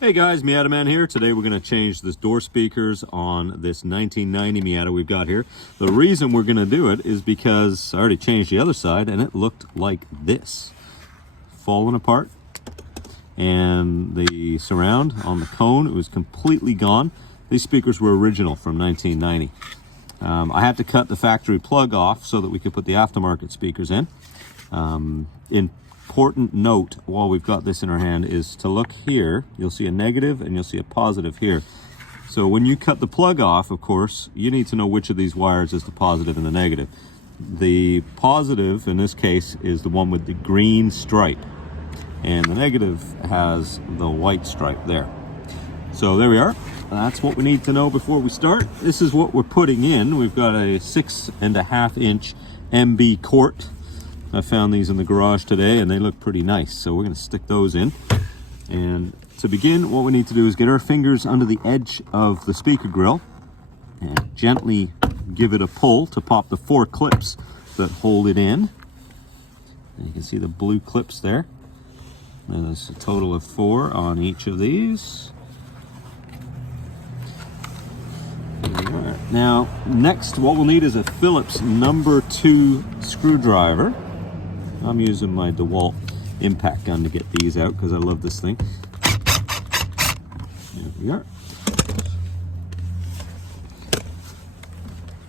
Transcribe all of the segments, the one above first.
Hey guys, Miata Man here. Today we're going to change this door speakers on this 1990 Miata we've got here. The reason we're going to do it is because I already changed the other side and it looked like this. Falling apart. And the surround on the cone, it was completely gone. These speakers were original from 1990. I had to cut the factory plug off so that we could put the aftermarket speakers in. Important note while we've got this in our hand is to look here. You'll see a negative and you'll see a positive here. So when you cut the plug off, of course, you need to know which of these wires is the positive and the negative. The positive in this case is the one with the green stripe, and the negative has the white stripe there. So there we are. That's what we need to know before we start. This is what we're putting in. We've got a 6.5 inch MB Quart. I found these in the garage today and they look pretty nice. So we're going to stick those in. And to begin, what we need to do is get our fingers under the edge of the speaker grill and gently give it a pull to pop the 4 clips that hold it in. And you can see the blue clips there. And there's a total of 4 on each of these. Now, next, what we'll need is a Phillips number 2 screwdriver. I'm using my DeWalt impact gun to get these out because I love this thing. There we are.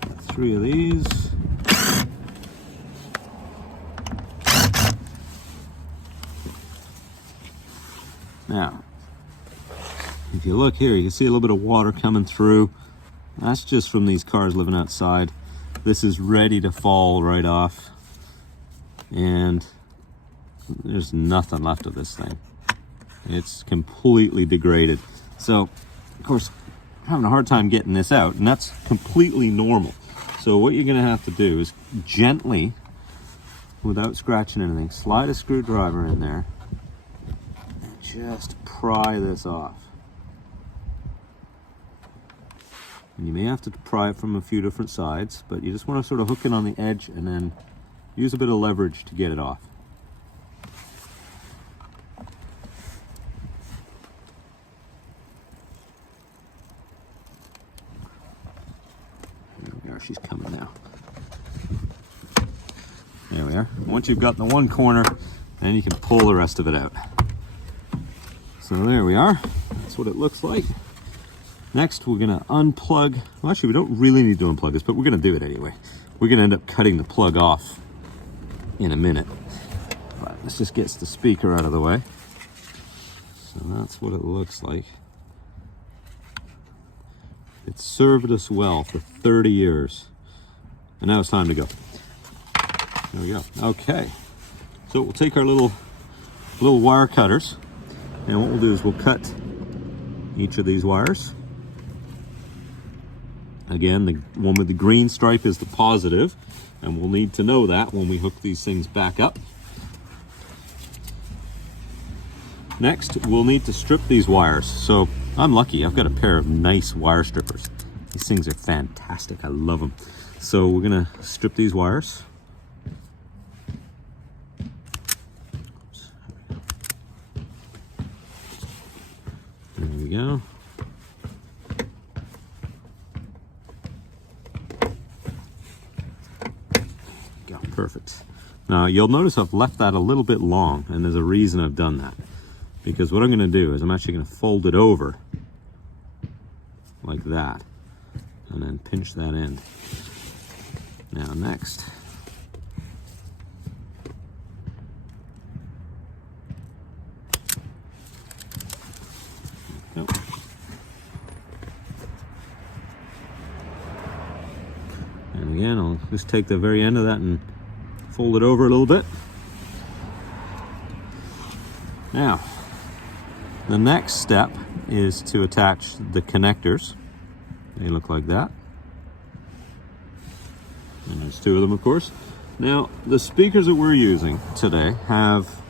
Got 3 of these. Now, if you look here, you can see a little bit of water coming through. That's just from these cars living outside. This is ready to fall right off. And there's nothing left of this thing. It's completely degraded. So, of course, I'm having a hard time getting this out, and that's completely normal. So what you're gonna have to do is gently, without scratching anything, slide a screwdriver in there and just pry this off. And you may have to pry it from a few different sides, but you just want to sort of hook it on the edge and then use a bit of leverage to get it off. There we are, she's coming now. There we are. Once you've got the one corner, then you can pull the rest of it out. So there we are. That's what it looks like. Next, we're going to unplug. Well, actually, we don't really need to unplug this, but we're going to do it anyway. We're going to end up cutting the plug off in a minute. But let's just get the speaker out of the way. So that's what it looks like. It's served us well for 30 years. And now it's time to go. There we go. Okay. So we'll take our little wire cutters. And what we'll do is we'll cut each of these wires. Again, the one with the green stripe is the positive, and we'll need to know that when we hook these things back up. Next, we'll need to strip these wires. So I'm lucky, I've got a pair of nice wire strippers. These things are fantastic, I love them. So we're gonna strip these wires. There we go. Perfect. Now you'll notice I've left that a little bit long, and there's a reason I've done that. Because what I'm going to do is I'm actually going to fold it over like that and then pinch that end. Now next, there we go. And again, I'll just take the very end of that and fold it over a little bit. Now, the next step is to attach the connectors. They look like that. And there's 2 of them, of course. Now, the speakers that we're using today have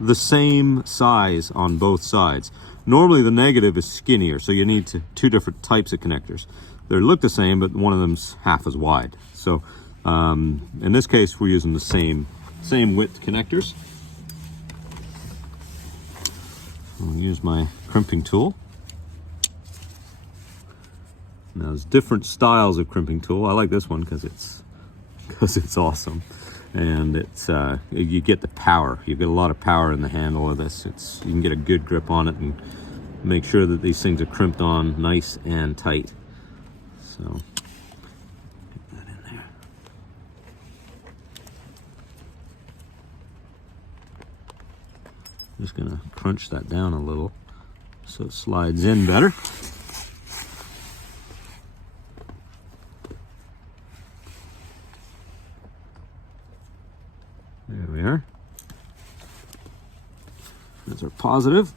the same size on both sides. Normally the negative is skinnier, so you need 2 different types of connectors. They look the same, but one of them's half as wide. So in this case, we're using the same width connectors. I'll use my crimping tool. Now there's different styles of crimping tool. I like this one because it's awesome, and it's you get the power. You get a lot of power in the handle of this. You can get a good grip on it and make sure that these things are crimped on nice and tight. So get that in there. I'm just gonna crunch that down a little so it slides in better. There we are. That's our positive.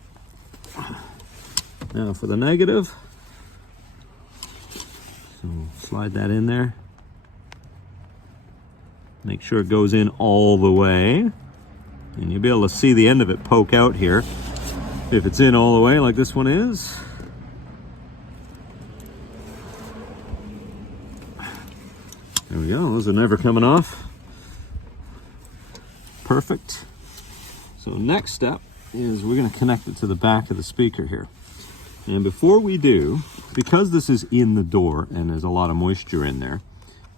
Now for the negative. So slide that in there. Make sure it goes in all the way. And you'll be able to see the end of it poke out here if it's in all the way like this one is. There we go. Those are never coming off. Perfect. So next step is we're going to connect it to the back of the speaker here. And before we do, because this is in the door and there's a lot of moisture in there,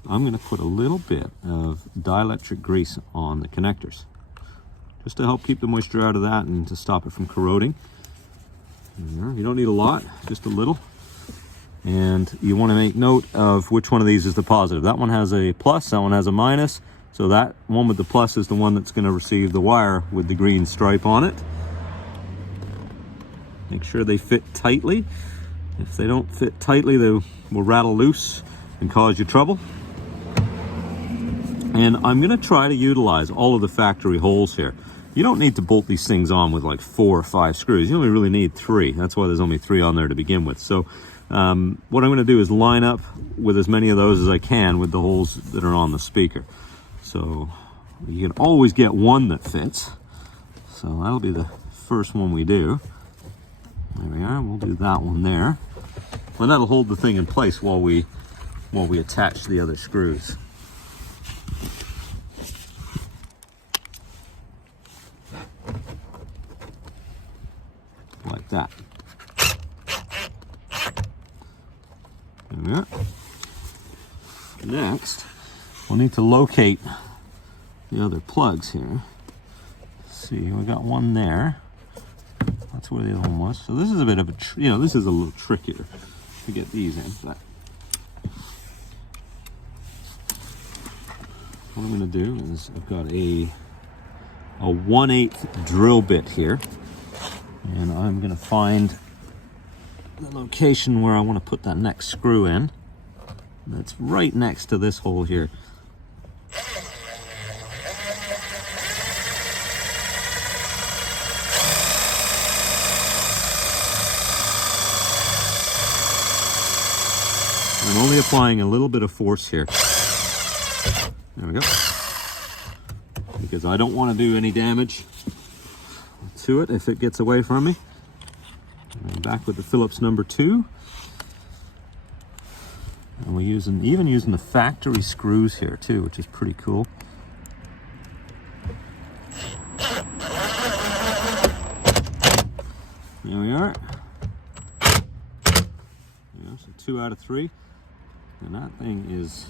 I'm going to put a little bit of dielectric grease on the connectors, just to help keep the moisture out of that and to stop it from corroding. You don't need a lot, just a little. And you want to make note of which one of these is the positive. That one has a plus, that one has a minus. So that one with the plus is the one that's going to receive the wire with the green stripe on it. Make sure they fit tightly. If they don't fit tightly, they will rattle loose and cause you trouble. And I'm going to try to utilize all of the factory holes here. You don't need to bolt these things on with like 4 or 5 screws. You only really need 3. That's why there's only 3 on there to begin with. So what I'm going to do is line up with as many of those as I can with the holes that are on the speaker. So you can always get one that fits. So that'll be the first one we do. There we are. We'll do that one there. And that'll hold the thing in place while we attach the other screws. Like that. There we are. Next, we'll need to locate the other plugs here. Let's see, we got one there. That's where the other one was. So this is a bit of a, this is a little trickier to get these in. But what I'm going to do is I've got a 1/8 drill bit here, and I'm going to find the location where I want to put that next screw in. That's right next to this hole here. I'm only applying a little bit of force here. There we go. Because I don't want to do any damage to it if it gets away from me. And I'm back with the Phillips number 2. And we're even using the factory screws here too, which is pretty cool. There we are. Yeah, so 2 out of 3. And that thing is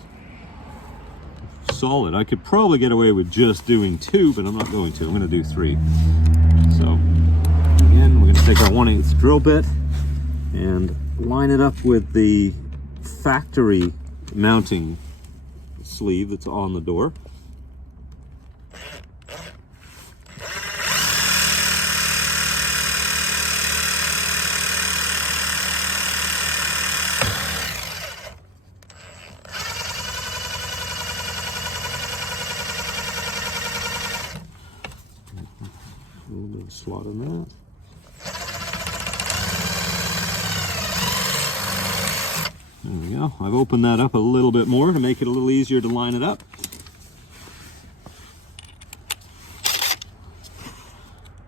solid. I could probably get away with just doing 2, but I'm not going to. I'm going to do 3. So again, we're going to take our 1/8 drill bit and line it up with the factory mounting sleeve that's on the door. A little bit of slot in that. There we go. I've opened that up a little bit more to make it a little easier to line it up.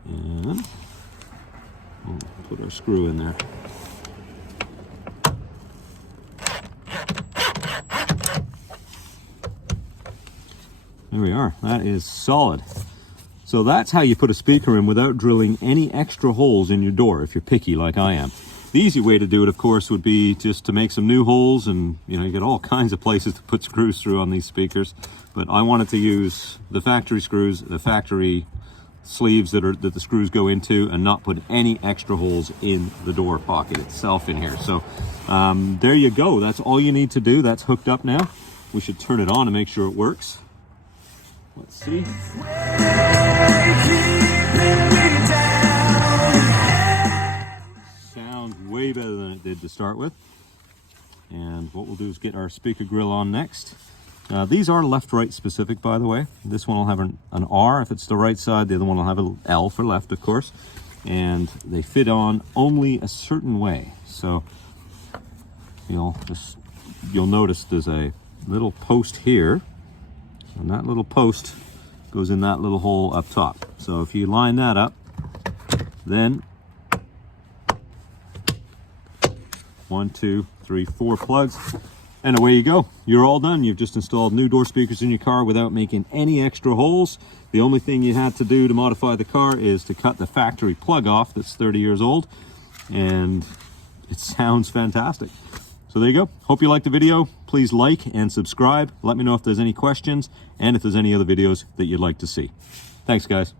And we'll put our screw in there. There we are. That is solid. So that's how you put a speaker in without drilling any extra holes in your door if you're picky like I am. The easy way to do it, of course, would be just to make some new holes, and you get all kinds of places to put screws through on these speakers. But I wanted to use the factory screws, the factory sleeves that the screws go into, and not put any extra holes in the door pocket itself in here. So there you go. That's all you need to do. That's hooked up now. We should turn it on and make sure it works. Let's see. Sounds way better than it did to start with. And what we'll do is get our speaker grill on next. These are left-right specific, by the way. This one will have an R if it's the right side. The other one will have an L for left, of course. And they fit on only a certain way. So you'll notice there's a little post here, and that little post goes in that little hole up top. So if you line that up, then 1, 2, 3, 4 plugs, and away you go. You're all done. You've just installed new door speakers in your car without making any extra holes. The only thing you had to do to modify the car is to cut the factory plug off that's 30 years old, and it sounds fantastic. So there you go. Hope you liked the video. Please like and subscribe. Let me know if there's any questions and if there's any other videos that you'd like to see. Thanks, guys.